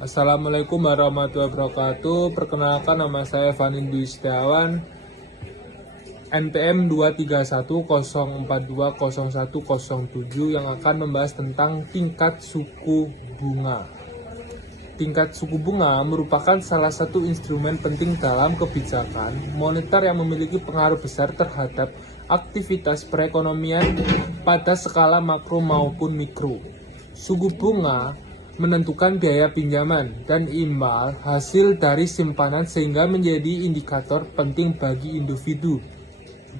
Assalamualaikum warahmatullahi wabarakatuh. Perkenalkan, nama saya Fani Dwi Setiawan, NPM 23104201007, yang akan membahas tentang tingkat suku bunga. Tingkat suku bunga merupakan salah satu instrumen penting dalam kebijakan moneter yang memiliki pengaruh besar terhadap aktivitas perekonomian pada skala makro maupun mikro. Suku bunga menentukan biaya pinjaman dan imbal hasil dari simpanan, sehingga menjadi indikator penting bagi individu,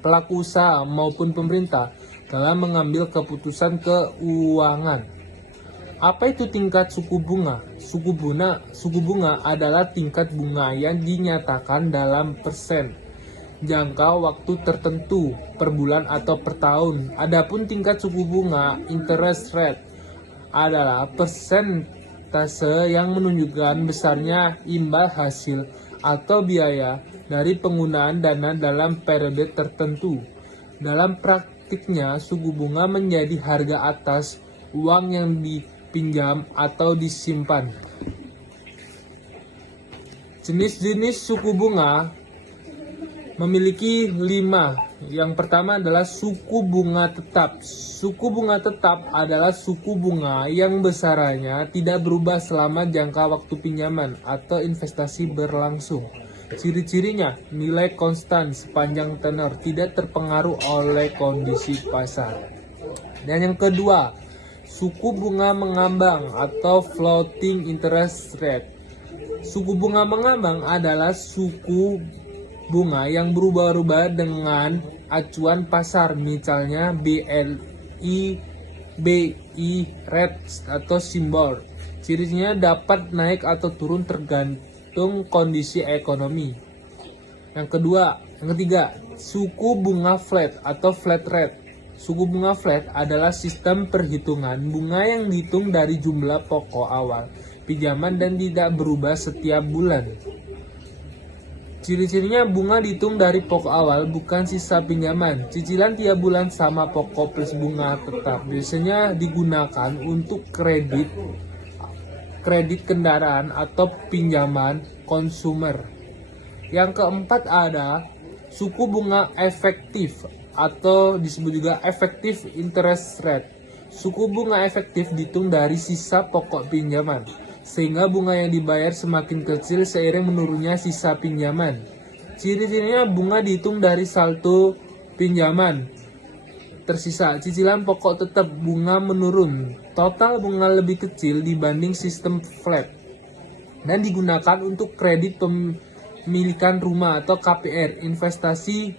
pelaku usaha maupun pemerintah dalam mengambil keputusan keuangan. Apa itu tingkat suku bunga? Suku bunga adalah tingkat bunga yang dinyatakan dalam persen jangka waktu tertentu, per bulan atau per tahun. Adapun tingkat suku bunga interest rate adalah persentase yang menunjukkan besarnya imbal hasil atau biaya dari penggunaan dana dalam periode tertentu. Dalam praktiknya, suku bunga menjadi harga atas uang yang dipinjam atau disimpan. Jenis-jenis suku bunga memiliki 5. Yang pertama adalah suku bunga tetap. Suku bunga tetap adalah suku bunga yang besarannya tidak berubah selama jangka waktu pinjaman atau investasi berlangsung. Ciri-cirinya, nilai konstan sepanjang tenor, tidak terpengaruh oleh kondisi pasar. Dan yang kedua, suku bunga mengambang atau floating interest rate. Suku bunga mengambang adalah suku bunga yang berubah-ubah dengan acuan pasar, misalnya BLI, BI rate atau simbol. Cirinya dapat naik atau turun tergantung kondisi ekonomi. Yang ketiga, suku bunga flat atau flat rate. Suku bunga flat adalah sistem perhitungan bunga yang dihitung dari jumlah pokok awal pinjaman dan tidak berubah setiap bulan. Ciri-cirinya, bunga dihitung dari pokok awal, bukan sisa pinjaman. Cicilan tiap bulan sama pokok plus bunga tetap. Biasanya digunakan untuk kredit kendaraan atau pinjaman konsumer. Yang keempat ada suku bunga efektif atau disebut juga effective interest rate. Suku bunga efektif dihitung dari sisa pokok pinjaman, sehingga bunga yang dibayar semakin kecil seiring menurunnya sisa pinjaman. Ciri-cirinya, bunga dihitung dari saldo pinjaman tersisa, cicilan pokok tetap, bunga menurun, total bunga lebih kecil dibanding sistem flat, dan digunakan untuk kredit pemilikan rumah atau KPR, investasi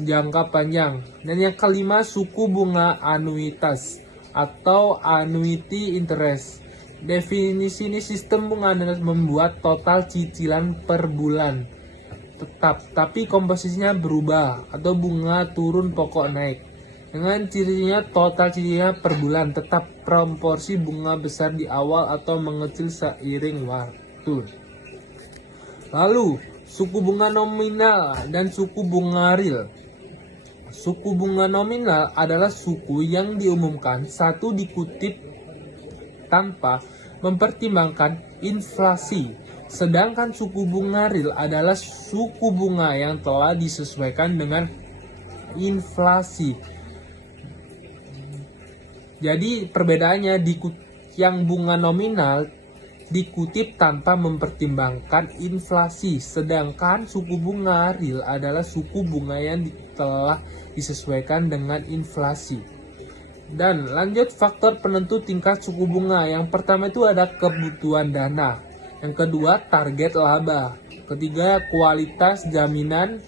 jangka panjang. Dan yang kelima, suku bunga anuitas atau annuity interest. Definisi ini, sistem bunga membuat total cicilan per bulan tetap, tapi komposisinya berubah, atau bunga turun pokok naik. Dengan cirinya, total cicilannya per bulan tetap, proporsi bunga besar di awal atau mengecil seiring waktu. Lalu, suku bunga nominal dan suku bunga real. Suku bunga nominal adalah suku yang diumumkan satu dikutip tanpa mempertimbangkan inflasi, sedangkan suku bunga real adalah suku bunga yang telah disesuaikan dengan inflasi. Jadi perbedaannya, yang bunga nominal dikutip tanpa mempertimbangkan inflasi, sedangkan suku bunga real adalah suku bunga yang telah disesuaikan dengan inflasi. Dan lanjut, faktor penentu tingkat suku bunga. Yang pertama itu ada kebutuhan dana. Yang kedua, target laba. Ketiga, kualitas jaminan.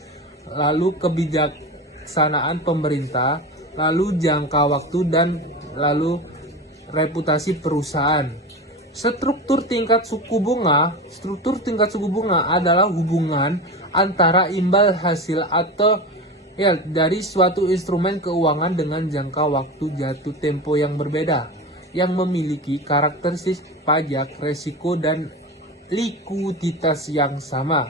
Lalu kebijaksanaan pemerintah. Lalu jangka waktu, dan lalu reputasi perusahaan. Struktur tingkat suku bunga adalah hubungan antara imbal hasil atau dari suatu instrumen keuangan dengan jangka waktu jatuh tempo yang berbeda, yang memiliki karakteristik pajak, resiko, dan likuiditas yang sama.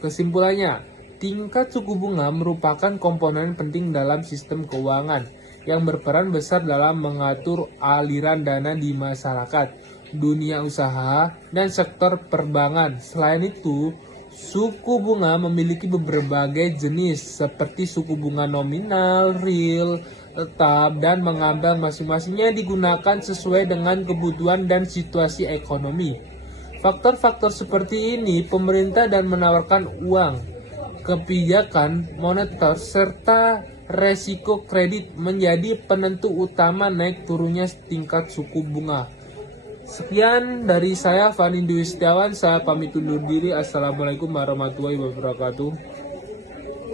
Kesimpulannya, tingkat suku bunga merupakan komponen penting dalam sistem keuangan yang berperan besar dalam mengatur aliran dana di masyarakat. dunia usaha, dan sektor perbankan. Selain itu, suku bunga memiliki berbagai jenis seperti suku bunga nominal, real, tetap, dan mengambang. Masing-masingnya digunakan sesuai dengan kebutuhan dan situasi ekonomi. Faktor-faktor seperti ini pemerintah dan menawarkan uang, kebijakan moneter, serta resiko kredit menjadi penentu utama naik turunnya tingkat suku bunga. Sekian dari saya, Fani Dwi Setiawan. Saya pamit undur diri. Assalamualaikum warahmatullahi wabarakatuh.